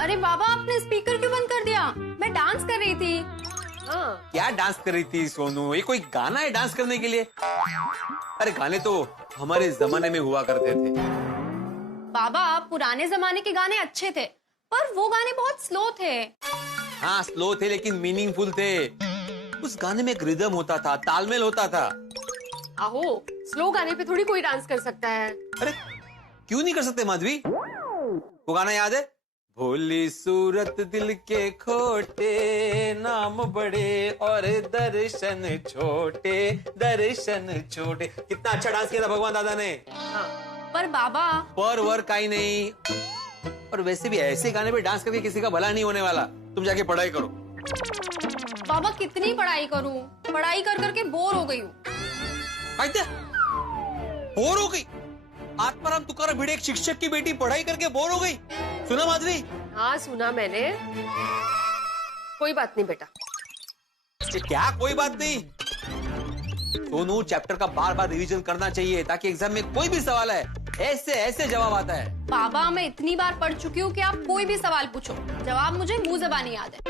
अरे बाबा, आपने स्पीकर क्यों बंद कर दिया? मैं डांस कर रही थी। हाँ। क्या डांस कर रही थी सोनू? ये कोई गाना है डांस करने के लिए? अरे गाने तो हमारे जमाने में हुआ करते थे। बाबा, पुराने जमाने के गाने अच्छे थे, पर वो गाने बहुत स्लो थे। हाँ, स्लो थे लेकिन मीनिंगफुल थे। उस गाने में एक रिदम होता था, तालमेल होता था। आहो, स्लो गाने पे थोड़ी कोई डांस कर सकता है। अरे क्यों नहीं कर सकते माधवी? वो गाना याद है? भोली सूरत दिल के खोटे, नाम बड़े और दर्शन छोटे, दर्शन छोटे। कितना अच्छा डांस किया था भगवान दादा ने। हाँ। पर बाबा, पर वर का ही नहीं। और वैसे भी ऐसे गाने पे डांस करके किसी का भला नहीं होने वाला। तुम जाके पढ़ाई करो। बाबा कितनी पढ़ाई करूं? पढ़ाई कर करके बोर हो गई हूँ। बोर हो गई? आत्माराम तुकाराम भिड़े एक शिक्षक की बेटी पढ़ाई करके बोर हो गई? सुना माधवी? हाँ सुना मैंने। कोई बात नहीं बेटा। क्या कोई बात नहीं? दोनों चैप्टर का बार बार रिवीजन करना चाहिए ताकि एग्जाम में कोई भी सवाल है ऐसे ऐसे जवाब आता है। बाबा, मैं इतनी बार पढ़ चुकी हूँ कि आप कोई भी सवाल पूछो, जवाब मुझे मुंह ज़बानी याद है।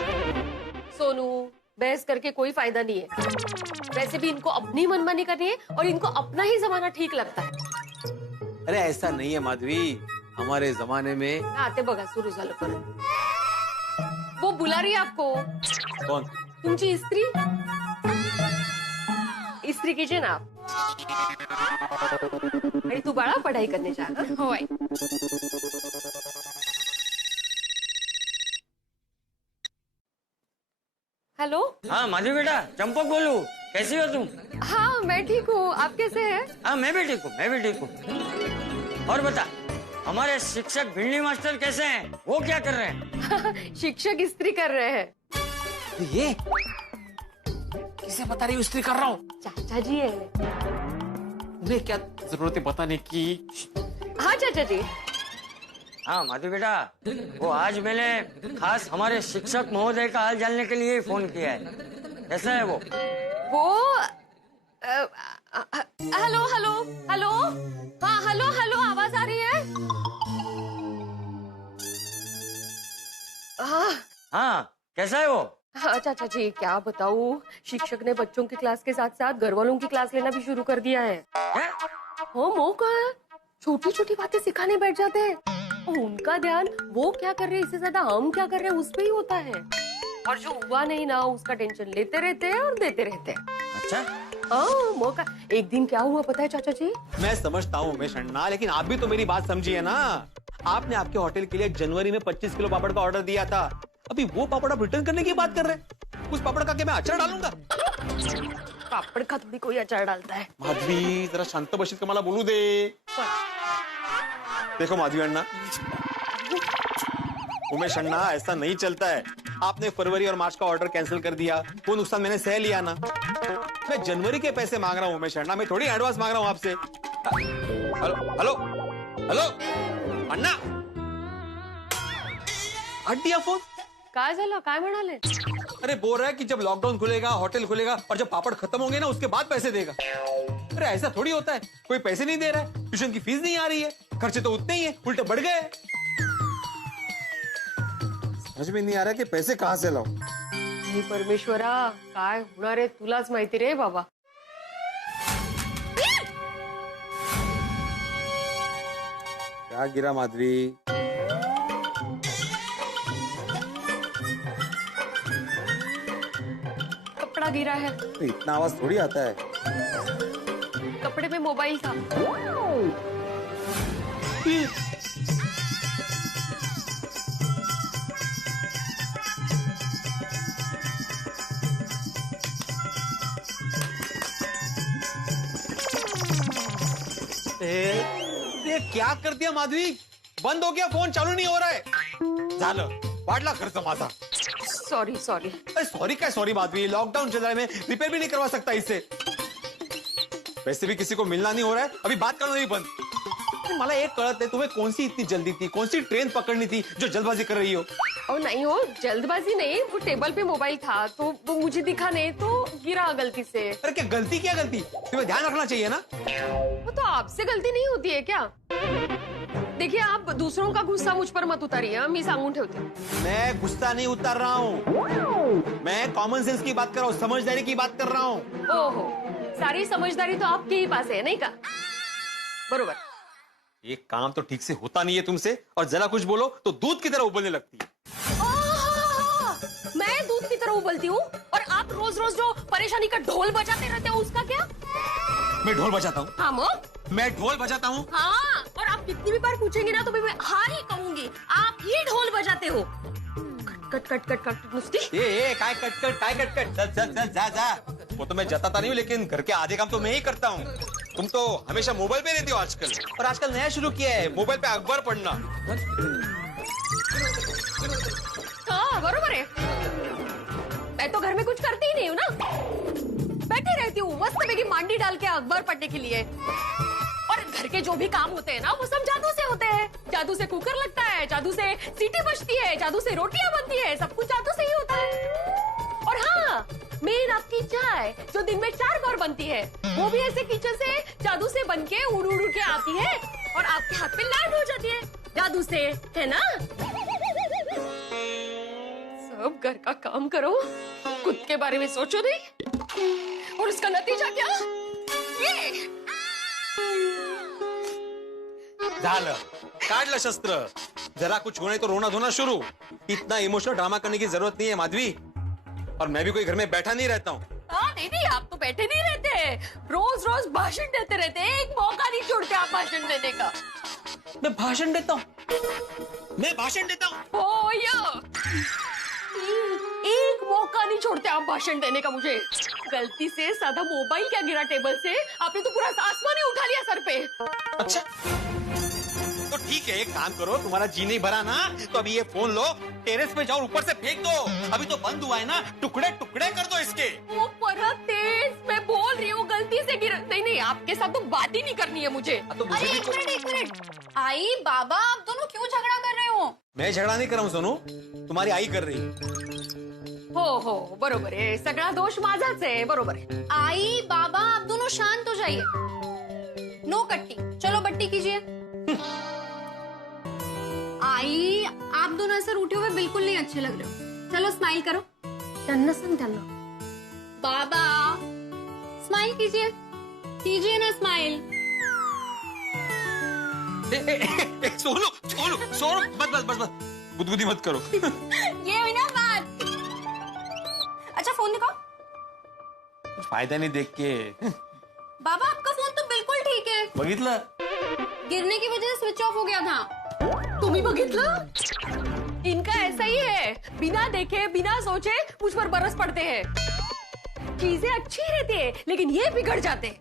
सोनू, बहस करके कोई फायदा नहीं है। वैसे भी इनको अपनी मनमानी करनी है और इनको अपना ही जमाना ठीक लगता है। अरे ऐसा नहीं है माधवी, हमारे जमाने में। आते बघा सुरू झालं परत। वो बुला रही है आपको। कौन? तुमची इस्त्री। इस्त्री कीजिए ना आप। अरे तू बाळा पढ़ाई करने जा। होय। हेलो। हाँ माधवी बेटा, चंपक बोलू। कैसी हो तुम? हाँ मैं ठीक हूँ, आप कैसे हैं? हाँ मैं भी ठीक हूँ, मैं भी ठीक हूँ। और बता, हमारे शिक्षक भिंडी मास्टर कैसे हैं? वो क्या कर रहे हैं? शिक्षक इस्त्री कर रहे हैं। ये किसे बता रही हूँ इस्त्री कर रहा हूँ? चाचा जी है। उन्हें क्या जरूरत है बताने की? हाँ चाचा जी। हाँ माधवी बेटा, वो आज मैंने खास हमारे शिक्षक महोदय का हाल जानने के लिए फोन किया है। कैसा है वो? Hello hello hello. हाँ हेलो हेलो, आवाज आ रही है? हाँ कैसा है वो? हाँ चाचा जी, क्या बताऊँ, शिक्षक ने बच्चों की क्लास के साथ साथ घर वालों की क्लास लेना भी शुरू कर दिया है। क्या? हो मौका है, छोटी छोटी बातें सिखाने बैठ जाते हैं और उनका ध्यान वो क्या कर रहे हैं इससे ज्यादा हम क्या कर रहे हैं उस पे ही होता है। और जो हुआ नहीं ना उसका टेंशन लेते रहते हैं और देते रहते हैं। अच्छा। हाँ मौका। एक दिन क्या हुआ पता है चाचा जी? मैं समझता हूँ उमेश अन्ना, लेकिन आप भी तो मेरी बात समझिए ना। आपने आपके होटल के लिए जनवरी में 25 किलो पापड़ का ऑर्डर दिया था। अभी वो पापड़ आप रिटर्न करने की बात कर रहे हैं। उस पापड़ का क्या मैं अचार डालूंगा? पापड़ का थोड़ी कोई अचार डालता है। माधवी जरा शांत बशीत का मला बोलू दे। देखो माधवी अन्ना, उमेश अन्ना, ऐसा नहीं चलता है। आपने फरवरी और मार्च का ऑर्डर कैंसिल कर दिया, वो नुकसान मैंने सह लिया ना। मैं जनवरी के पैसे मांग रहा हूँ उमेश अन्ना, मैं थोड़ी एडवांस मांग रहा हूँ आपसे। हेलो हेलो हेलो अन्ना, हट दिया फोन। काय झालं, काय म्हणाले? अरे बोल रहा है कि जब लॉकडाउन खुलेगा, होटल खुलेगा और जब पापड़ खत्म होंगे ना उसके बाद पैसे देगा। अरे ऐसा थोड़ी होता है, कोई पैसे नहीं दे रहा है, ट्यूशन की फीस नहीं आ रही है, खर्चे तो उतने ही है, उल्टे बढ़ गए। समझ में नहीं आ रहा कि पैसे कहाँ से लाऊं। हे परमेश्वरा, काय होणार आहे तुलाच माहिती रे बाबा। क्या गिरा माधवी? कपड़ा गिरा है। तो इतना आवाज थोड़ी आता है। कपड़े में मोबाइल था। ये क्या कर दिया माधवी? बंद हो गया फोन, चालू नहीं हो रहा है। झालं, वाढला खर्च माझा। Sorry sorry. अरे सॉरी क्या सॉरी माधवी, लॉकडाउन चल रहा है, मैं रिपेयर भी नहीं करवा सकता इससे। वैसे भी किसी को मिलना नहीं हो रहा है, अभी बात करना भी बंद। मला एक कळत नहीं, तुम्हें कौन सी इतनी जल्दी थी, कौन सी ट्रेन पकड़नी थी जो जल्दबाजी कर रही हो? और नहीं हो जल्दबाजी नहीं, वो टेबल पे मोबाइल था तो वो मुझे दिखा नहीं तो गिरा गलती से। अरे क्या गलती, क्या गलती? तुम्हें ध्यान रखना चाहिए ना। वो तो आपसे गलती नहीं होती है क्या? देखिए आप दूसरों का गुस्सा मुझ पर मत उतारिए, मी सांगून ठेवते. मैं गुस्सा नहीं उतार रहा हूँ, मैं कॉमन सेंस की बात कर रहा हूँ, समझदारी की बात कर रहा हूँ. ओहो, सारी समझदारी तो आपके ही पास है, नहीं का? बरोबर. ये काम तो ठीक से होता नहीं है तुमसे, और जरा कुछ बोलो तो दूध की तरह उबलने लगती है. मैं दूध की तरह उबलती हूँ और आप रोज रोज जो परेशानी का ढोल बजाते रहते हो उसका क्या? मैं ढोल बजाता हूँ? हाँ मो? मैं ढोल बजाता हूँ? हाँ, और आप कितनी भी बार पूछेंगे ना तो मैं हार ही कहूंगी. आप ही ढोल बजाते हो. कट कट कट कट नुसती. ये काय कट कट काय कट कट, चल चल चल जा जा. वो तो मैं जताता नहीं हूँ, लेकिन घर के आधे काम तो मैं ही करता हूँ. तुम तो हमेशा मोबाइल पे रहती हो आजकल, और आजकल नया शुरू किया है मोबाइल पे अखबार पढ़ना. हाँ बरोबर है. मैं तो घर में कुछ करती ही नहीं हूँ ना, बैठी रहती हूँ मस्त बेगी मांडी डाल के अखबार पढ़ने के लिए. और घर के जो भी काम होते हैं ना वो सब जादू से होते हैं. जादू से कुकर लगता है, जादू से सीटी बजती है, जादू से रोटियां बनती है, सब कुछ जादू से ही होता है. और हाँ, मेन आपकी चाय जो दिन में 4 बार बनती है, वो भी ऐसे किचन से जादू से बन के उड़ उड़ के आती है और आपके हाथ पे लैंड हो जाती है जादू से, है ना? सब घर का काम करो, खुद के बारे में सोचो नहीं, और उसका नतीजा क्या? ये झालं, काढलं शस्त्र. जरा कुछ होने तो रोना धोना शुरू. इतना इमोशनल ड्रामा करने की जरूरत नहीं है माधवी, और मैं भी कोई घर में बैठा नहीं रहता हूँ. हाँ नहीं, आप तो बैठे नहीं रहते, रोज रोज भाषण देते रहते हैं. एक मौका नहीं छोड़ते आप भाषण देने का. मैं भाषण देता हूँ, मैं भाषण देता हूँ. ओ या एक मौका नहीं छोड़ते आप भाषण देने का. मुझे गलती से सादा मोबाइल क्या गिरा टेबल से, आपने तो पूरा आसमान ही उठा लिया सर पे. अच्छा तो ठीक है, एक काम करो, तुम्हारा जी नहीं भरा ना तो अभी ये फोन लो, टेरेस पे जाओ, ऊपर से फेंक दो. अभी तो बंद हुआ है ना, टुकड़े टुकड़े कर दो इसके. वो परत तेज, मैं बोल रही हूँ गलती से गिर. नहीं नहीं, आपके साथ तो बात ही नहीं करनी है मुझे. तो मुझे अरे भी एक मिनट. आई बाबा, आप दोनों क्यों झगड़ा कर रहे हो? मैं झगड़ा नहीं कर रहा हूँ सोनू, तुम्हारी आई कर रही. हो बरोबर आहे, सगळा दोष माझाच आहे. बरोबर आहे. आई बाबा, आप दोनों शांत हो जाइए. नो कट्टी, चलो बट्टी कीजिए. आई, आप दोनों ऐसे रूठे हुए बिल्कुल नहीं अच्छे लग रहे हो. चलो स्माइल करो. त्यांना सांग त्यांना. बाबा स्माइल कीजिए, कीजिए ना स्माइल. सोनू सोनू सोनू, बस बस बस बस, बुदबुदी मत करो. ये हुई ना बात. अच्छा फोन दिखाओ. कुछ फायदा नहीं देख के. बाबा आपका फोन तो बिल्कुल ठीक है. बघितलं, गिरने की वजह से स्विच ऑफ हो गया था. तुम्ही बघितलं? इनका ऐसा ही है, बिना देखे बिना सोचे मुझ पर बरस पड़ते हैं. चीजें अच्छी रहती है लेकिन ये बिगड़ जाते हैं.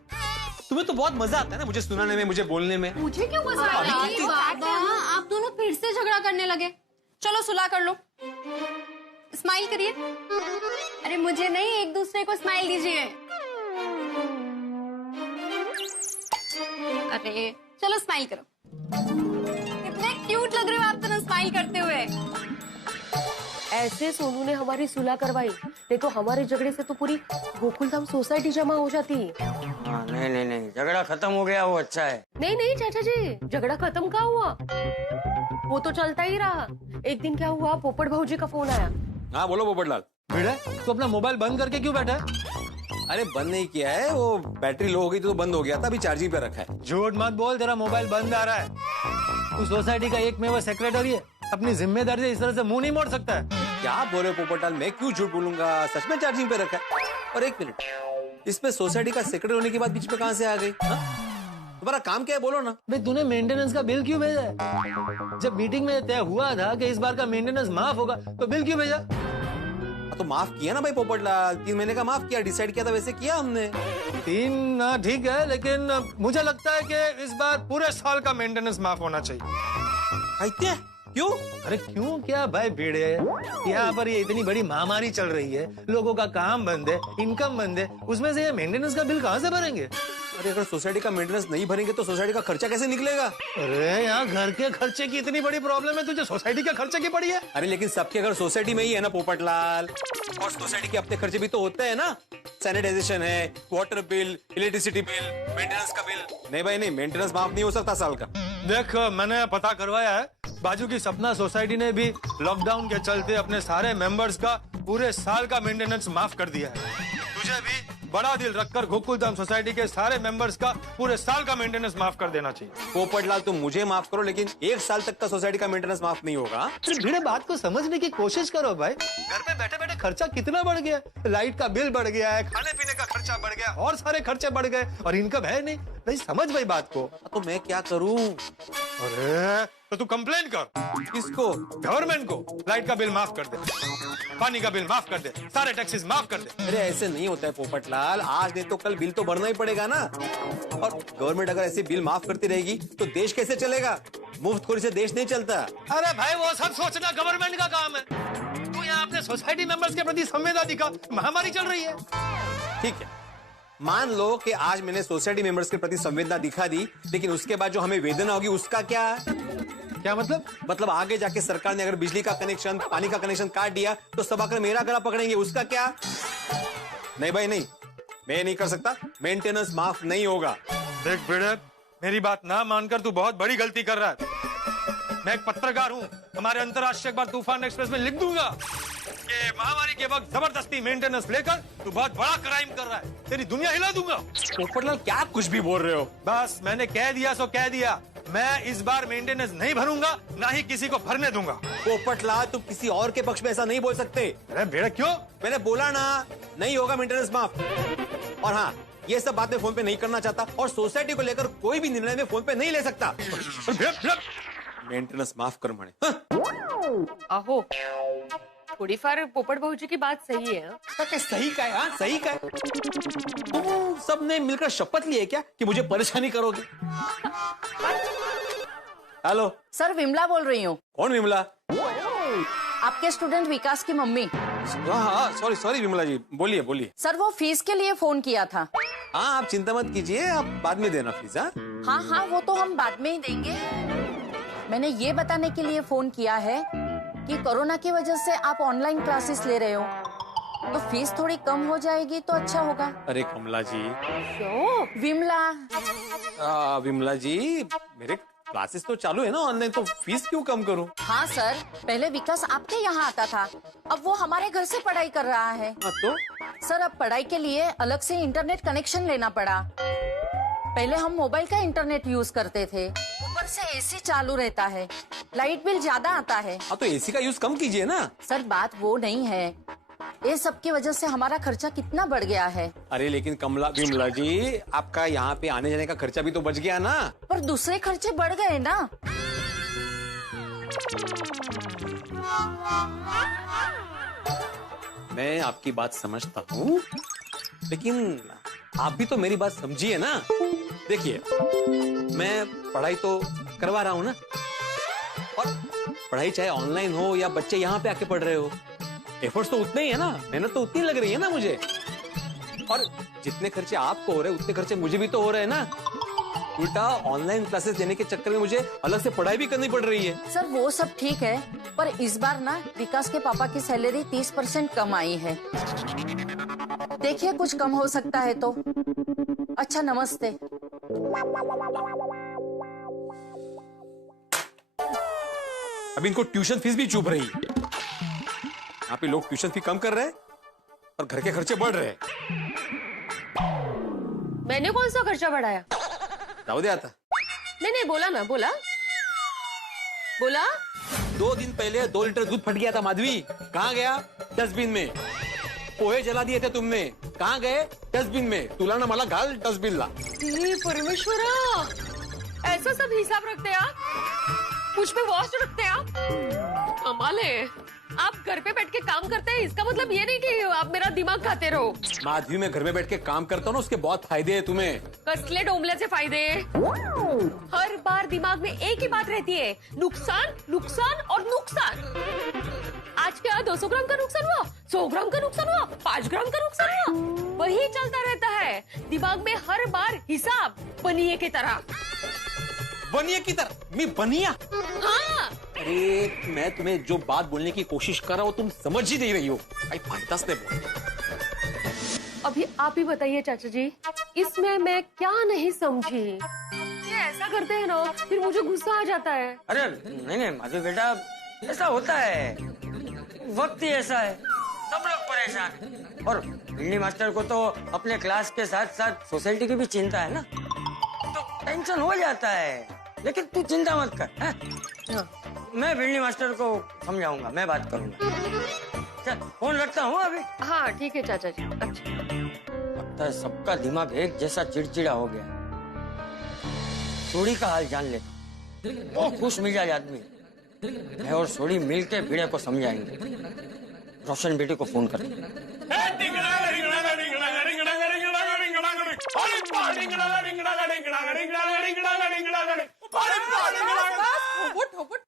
तुम्हें तो बहुत मजा आता है ना मुझे सुनाने में, मुझे बोलने में. मुझे क्यों मजा आ रहा है? बाबा आप दोनों फिर से झगड़ा करने लगे. चलो सुलह कर लो. स्माइल करिए. अरे मुझे नहीं, एक दूसरे को स्माइल दीजिए. अरे चलो स्माइल करो. कितने क्यूट लग रहे हो आप दोनों स्माइल करते हुए. ऐसे सोनू ने हमारी सुलह करवाई, देखो हमारे झगड़े से तो पूरी गोकुलधाम सोसाइटी जमा हो जाती. हाँ, नहीं, झगड़ा खत्म हो गया, वो अच्छा है. नहीं नहीं चाचा जी, झगड़ा खत्म कहाँ हुआ, वो तो चलता ही रहा. एक दिन क्या हुआ, पोपट भाऊजी का फोन आया. हाँ बोलो पोपटलाल. भिड़े, तू अपना मोबाइल बंद करके क्यों बैठा है? अरे बंद नहीं किया है, वो बैटरी लो हो गई तो बंद हो गया था, अभी चार्जिंग पे रखा है. झूठ मत बोल, तेरा मोबाइल बंद आ रहा है. तू सोसाइटी का एकमेव सेक्रेटरी है, अपनी जिम्मेदारी से इस तरह से मुंह नहीं मोड़ सकता है. क्या बोल रहे हो पोपटलाल, मैं क्यों झूठ बोलूंगा, सच में चार्जिंग पे रखा है. और एक मिनट, इसमें सोसाइटी का सेक्रेटरी होने की बात बीच में कहाँ से आ गई? तुम्हारा काम क्या है बोलो ना. भाई तूने मेंटेनेंस का बिल क्यों भेजा है? जब मीटिंग में तय हुआ था कि इस बार का मेंटेनेंस माफ होगा, तो बिल क्यों भेजा? तो माफ किया ना भाई पोपटलाल, 3 महीने का माफ किया, डिसाइड किया था वैसे किया हमने. 3 ठीक है, लेकिन मुझे लगता है कि इस बार पूरे साल का मेंटेनेंस माफ होना चाहिए. क्यों? अरे क्यों क्या भाई भिड़े, यहाँ पर ये इतनी बड़ी महामारी चल रही है, लोगों का काम बंद है, इनकम बंद है, उसमें से ये मेंटेनेंस का बिल कहाँ से भरेंगे? अरे अगर सोसाइटी का मेंटेनेंस नहीं भरेंगे तो सोसाइटी का खर्चा कैसे निकलेगा? अरे यहाँ घर के खर्चे की इतनी बड़ी प्रॉब्लम है, तुझे सोसाइटी के खर्चे की पड़ी है? अरे लेकिन सबके घर सोसाइटी में ही है ना पोपटलाल, और सोसाइटी के अपने खर्चे भी तो होते हैं ना. सैनिटाइजेशन है, water bill, electricity bill, maintenance का बिल। नहीं भाई नहीं, मेंटेनेंस माफ नहीं हो सकता साल का। देख मैंने पता करवाया है, बाजू की सपना सोसाइटी ने भी लॉकडाउन के चलते अपने सारे मेंबर्स का पूरे साल का मेंटेनेंस माफ कर दिया है। तुझे भी बड़ा दिल रखकर गोकुलधाम सोसाइटी के सारे मेंबर्स का पूरे साल का मेंटेनेंस माफ कर देना चाहिए। पोपटलाल तुम मुझे माफ करो, लेकिन 1 साल तक का सोसाइटी का मेंटेनेंस माफ नहीं होगा। भिड़े बात को समझने की कोशिश करो भाई। घर पे बैठे बैठे खर्चा कितना बढ़ गया, लाइट का बिल बढ़ गया है, खाने पीने का खर्चा बढ़ गया, और सारे खर्चे बढ़ गए, और इनकम है नहीं। नहीं समझ भाई बात को। तो मैं क्या करूं? अरे तो तू कंप्लेन कर। किसको? गवर्नमेंट को। लाइट का बिल माफ कर दे, पानी का बिल माफ कर दे, सारे टैक्सेस माफ कर दे। अरे ऐसे नहीं होता है पोपटलाल, आज नहीं तो कल बिल तो भरना ही पड़ेगा ना। और गवर्नमेंट अगर ऐसे बिल माफ करती रहेगी तो देश कैसे चलेगा? मुफ्तखोरी से देश नहीं चलता। अरे भाई वो सब सोचना गवर्नमेंट का काम है। तू यहाँ अपने सोसाइटी मेंबर्स के प्रति संवेदना दिखा। महामारी चल रही है। ठीक है, मान लो कि आज मैंने सोसाइटी मेंबर्स के प्रति संवेदना दिखा दी, लेकिन उसके बाद जो हमें वेदना होगी उसका क्या? क्या मतलब? मतलब आगे जाके सरकार ने अगर बिजली का कनेक्शन, पानी का कनेक्शन काट दिया तो सब आकर मेरा गला पकड़ेंगे, उसका क्या? नहीं भाई नहीं, मैं नहीं कर सकता, मेंटेनेंस माफ नहीं होगा। देख बेटे, मेरी बात ना मानकर तू बहुत बड़ी गलती कर रहा है। मैं एक पत्रकार हूँ, हमारे अंतर्राष्ट्रीय अखबार तूफान एक्सप्रेस में लिख दूंगा कि महामारी के वक्त जबरदस्ती मेंटेनेंस लेकर तू बहुत बड़ा क्राइम कर रहा है, तेरी दुनिया हिला दूंगा। पोपटलाल क्या कुछ भी बोल रहे हो? बस मैंने कह दिया सो कह दिया। मैं इस बार मेंटेनेंस नहीं भरूंगा, ना ही किसी को भरने दूंगा। पोपटलाल तुम किसी और के पक्ष में ऐसा नहीं बोल सकते। अरे बेटा क्यों? मैंने बोला ना, नहीं होगा मेंटेनेंस माफ। और हाँ, ये सब बातें फोन पे नहीं करना चाहता, और सोसाइटी को लेकर कोई भी निर्णय में फोन पे नहीं ले सकता। मेंटेनेंस माफ कर म्हणे। अहो थोडीफार पोपट भाऊजी की बात सही है। सही का है? हाँ सही का है। तुम सबने मिलकर शपथ ली है क्या कि मुझे परेशानी करोगे? हेलो सर, विमला बोल रही हूँ। कौन विमला? आपके स्टूडेंट विकास की मम्मी। हाँ सॉरी सॉरी विमला जी, बोलिए बोलिए। सर वो फीस के लिए फोन किया था। हाँ आप चिंता मत कीजिए, आप बाद में देना फीस। हाँ हाँ वो तो हम बाद में ही देंगे। मैंने ये बताने के लिए फोन किया है कि कोरोना की वजह से आप ऑनलाइन क्लासेस ले रहे हो, तो फीस थोड़ी कम हो जाएगी तो अच्छा होगा। अरे कमला जी। क्यों? विमला जी, मेरे क्लासेस तो चालू है ना ऑनलाइन, तो फीस क्यों कम करूं? हाँ सर, पहले विकास आपके यहाँ आता था, अब वो हमारे घर से पढ़ाई कर रहा है। तो सर अब पढ़ाई के लिए अलग से इंटरनेट कनेक्शन लेना पड़ा। पहले हम मोबाइल का इंटरनेट यूज करते थे, ऊपर से एसी चालू रहता है, लाइट बिल ज्यादा आता है। हाँ तो एसी का यूज कम कीजिए ना। सर बात वो नहीं है, ये सब की वजह से हमारा खर्चा कितना बढ़ गया है। अरे लेकिन विमला जी, आपका यहाँ पे आने जाने का खर्चा भी तो बच गया ना। पर दूसरे खर्चे बढ़ गए ना। मैं आपकी बात समझता हूँ, लेकिन आप भी तो मेरी बात समझिए ना। देखिए, मैं पढ़ाई तो करवा रहा हूँ ना, और पढ़ाई चाहे ऑनलाइन हो या बच्चे यहाँ पे आके पढ़ रहे हो, एफर्ट्स तो उतने ही है ना, मेहनत तो उतनी लग रही है ना मुझे। और जितने खर्चे आपको हो रहे हैं उतने खर्चे मुझे भी तो हो रहे हैं ना। उल्टा ऑनलाइन क्लासेस देने के चक्कर में मुझे अलग से पढ़ाई भी करनी पड़ रही है। सर वो सब ठीक है, पर इस बार ना विकास के पापा की सैलरी 30% कम आई है। देखिए कुछ कम हो सकता है तो। अच्छा नमस्ते। अब इनको ट्यूशन फीस भी चुभ रही है। यहाँ पे लोग ट्यूशन फी कम कर रहे हैं और घर के खर्चे बढ़ रहे हैं। मैंने कौन सा खर्चा बढ़ाया? दाऊदे आता। नहीं बोला ना, बोला 2 दिन पहले 2 लीटर दूध फट गया था माधवी, कहाँ गया? डस्टबिन में। पोहे जला दिए थे तुमने, कहाँ गए? डस्टबिन में। तुला ना मला घाल डस्टबिन ला। परमेश्वरा, ऐसा सब हिसाब रखते हैं आप? कुछ पे वॉच रखते हैं आप? कमाल है। आप घर पे बैठ के काम करते हैं, इसका मतलब ये नहीं कि आप मेरा दिमाग खाते रहो। माधवी, मैं घर में बैठ के काम करता हूँ ना, उसके बहुत फायदे हैं तुम्हें। कसले डोमल्याचे फायदे? हर बार दिमाग में एक ही बात रहती है, नुकसान नुकसान और नुकसान। आज क्या 200 ग्राम का नुकसान हुआ, 100 ग्राम का नुकसान हुआ, 5 ग्राम का नुकसान हुआ, वही चलता रहता है दिमाग में हर बार हिसाब, बनिए की तरह। बनिया की तरह? मैं बनिया? हाँ। अरे मैं तुम्हें जो बात बोलने की कोशिश कर रहा हूँ तुम समझ ही नहीं रही हो। आई फांतास ने बोल। अभी आप ही बताइए चाचा जी, इसमें मैं क्या नहीं समझी? ये ऐसा करते हैं ना, फिर मुझे गुस्सा आ जाता है। अरे नहीं नहीं माधवी बेटा, ऐसा होता है, वक्त ही ऐसा है, सब लोग परेशान हैं। और हिंदी मास्टर को तो अपने क्लास के साथ साथ सोसाइटी की भी चिंता है ना, तो टेंशन हो जाता है। लेकिन तू चिंता मत कर, है? हाँ, मैं भिंडी मास्टर को समझाऊंगा, मैं बात करूंगा। चल फोन रखता हूँ अभी। हाँ ठीक है चाचा जी। अच्छा, लगता है सबका दिमाग एक जैसा चिड़चिड़ा हो गया। सोड़ी का हाल जान ले, वो खुश मिजाज आदमी। मैं और सोड़ी मिलके भिड़े को समझाएंगे। रोशन बेटे को फोन कर।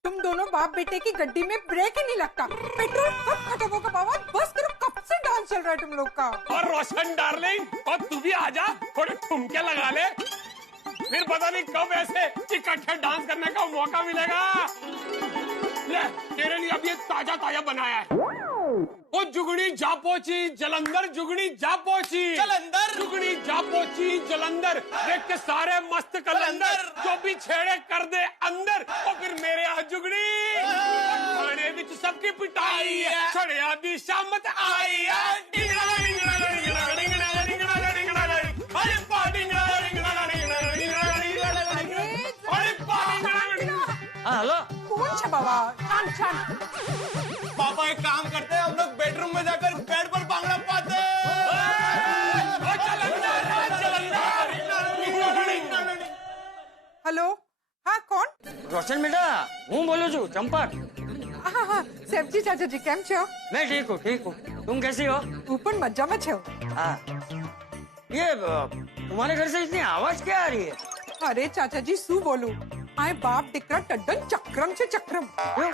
तुम दोनों बाप बेटे की गड्डी में ब्रेक ही नहीं लगता। पेट्रोल कब खत्म होगा बाबा? बस करो, कब से डांस चल रहा है तुम लोग का। और रोशन डार्लिंग, और तू भी आजा, थोड़े ठुमके लगा ले, फिर पता नहीं कब ऐसे इकट्ठे डांस करने का मौका मिलेगा। ले तेरे लिए अब ये ताजा ताजा बनाया है। वो जुगनी जा पहुंची जलंधर, जुगनी जा पहुंची जलंधर, जुगनी जा पहुंची जलंधर। देख के सारे मस्त कलंदर, जो भी छेड़े कर दे अंदर। और फिर मेरे यहाँ जुगनी थाने बिच सबकी पिटाई है, छड़िया दी शामत आई है। हेलो, कौन छे बाबा? शांत शांत। पापा एक काम करते हैं, हम लोग बेडरूम में जाकर बेड पर बांगड़ा पाते हेलो, हाँ कौन? रोशन बेटा, हूँ बोलो छू चंपक। हाँ हाँ, सेवजी चाचा जी केम छो? मैं ठीक हूँ, ठीक हूँ। तुम कैसी हो? ऊपर मज्जा में छो। हाँ, ये तुम्हारे घर से इतनी आवाज क्या आ रही है? अरे चाचा जी सू बोलू, आए बाप दिकरा टड्डन चक्रम से चक्रम। क्यों?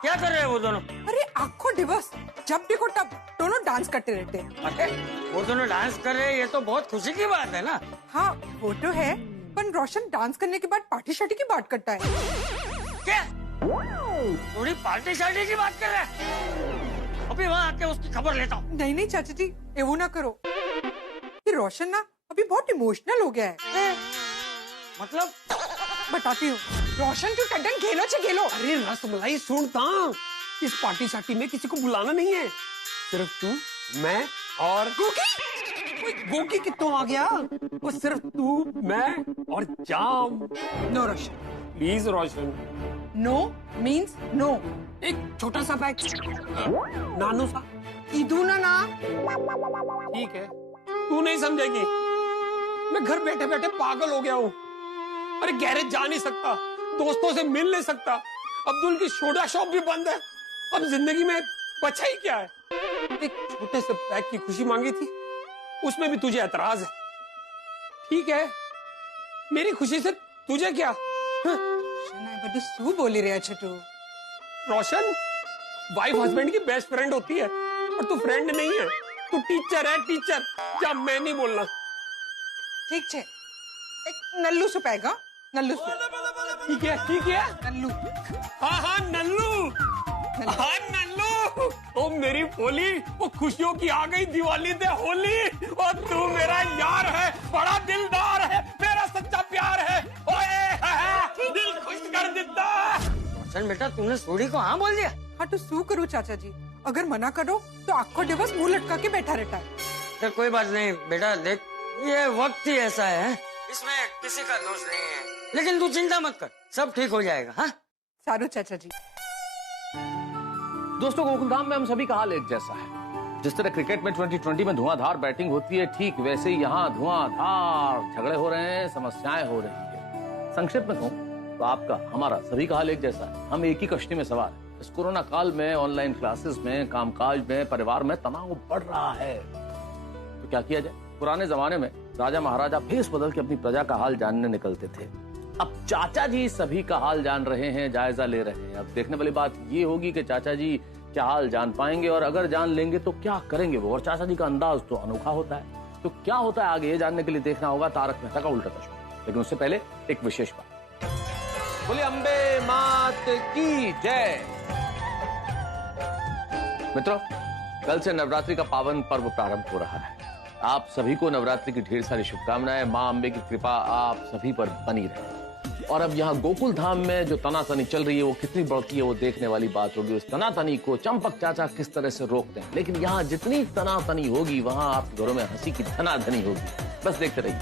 क्या कर रहे हैं वो दोनों? अरे आखो दिवस जब देखो तब दोनों डांस करते रहते हैं। अरे वो दोनों डांस कर रहे हैं, ये तो बहुत खुशी की बात है ना। हाँ वो तो है, पर रोशन डांस करने के बाद पार्टी शार्टी की बात करता है। क्या? थोड़ी पार्टी शार्टी की बात कर रहे हैं? अभी वहाँ आके उसकी खबर लेता हूँ। नहीं नहीं चाचा जी, एवो ना करो। ये रोशन ना अभी बहुत इमोशनल हो गया है। मतलब? बताती हूँ। रोशन तू टड्डन खेलो चे खेलो। अरे रसमलाई सुनता, इस पार्टी शार्टी में किसी को बुलाना नहीं है, सिर्फ तू, मैं और गोगी कितों आ गया। वो सिर्फ तू, मैं और जाम। No Roshan. Please Roshan. No means no. एक छोटा सा बैग, नानू सा। इधू ना ना। ठीक है, तू नहीं समझेगी। मैं घर बैठे बैठे पागल हो गया हूँ। अरे गैरेज जा नहीं सकता, दोस्तों से मिल नहीं सकता, अब्दुल की सोडा शॉप भी बंद है। अब जिंदगी में बचा ही क्या है? एक छोटे से बैग की खुशी मांगी थी, उसमें भी तुझे एतराज है। ठीक है, मेरी खुशी से तुझे क्या? बड़ी सू बोली रहा छोटू। रोशन, वाइफ हस्बैंड की बेस्ट फ्रेंड होती है, और तू फ्रेंड नहीं है, तू टीचर है, टीचर। क्या मैं नहीं बोलना? ठीक है, एक नल्लू सु पाएगा, नल्लू सु। ठीक है, ठीक है। नल्लू। हाँ हाँ नल्लू, हाँ नल्लू। ओ मेरी भोली, वो खुशियों की आ गई दिवाली दे होली। और तू मेरा यार है, बड़ा दिलदार है, मेरा सच्चा प्यार है। ओए दिल खुश कर देता। रोशन बेटा, तूने सोड़ी को हाँ बोल दिया? हाँ तो सू करूँ चाचा जी, अगर मना करो तो आखो दिवस मुंह लटका के बैठा रहता है। तो कोई बात नहीं बेटा, देख ये वक्त ही ऐसा है, इसमें किसी का दोष नहीं है। लेकिन तू चिंता मत कर, सब ठीक हो जाएगा। हाँ सारू चाचा जी। दोस्तों, गोकुलधाम में हम सभी का हाल एक जैसा है। जिस तरह क्रिकेट में 2020 में धुआंधार बैटिंग होती है, ठीक वैसे ही यहाँ धुआंधार झगड़े हो रहे हैं, समस्याएं हो रही है। संक्षिप्त में कहूँ तो आपका, हमारा सभी का हाल एक जैसा है। हम एक ही कश्ती में सवार हैं। इस कोरोना काल में, ऑनलाइन क्लासेस में, कामकाज में, परिवार में तनाव बढ़ रहा है। तो क्या किया जाए? पुराने जमाने में राजा महाराजा भेष बदल के अपनी प्रजा का हाल जानने निकलते थे। अब चाचा जी सभी का हाल जान रहे हैं, जायजा ले रहे हैं। अब देखने वाली बात ये होगी कि चाचा जी क्या हाल जान पाएंगे, और अगर जान लेंगे तो क्या करेंगे वो। और चाचा जी का अंदाज तो अनोखा होता है। तो क्या होता है आगे, ये जानने के लिए देखना होगा तारक मेहता का उल्टा चश्मा। लेकिन उससे पहले एक विशेष बात। बोले अम्बे मात की जय। मित्रों, कल से नवरात्रि का पावन पर्व प्रारंभ हो रहा है। आप सभी को नवरात्रि की ढेर सारी शुभकामनाएं। माँ अम्बे की कृपा आप सभी पर बनी रहे। और अब यहाँ गोकुल धाम में जो तनातनी चल रही है वो कितनी बढ़ती है वो देखने वाली बात होगी। उस तनातनी को चंपक चाचा किस तरह से रोकते हैं। लेकिन यहाँ जितनी तनातनी होगी वहां आपके घरों में हंसी की धनाधनी होगी। बस देखते रहिए।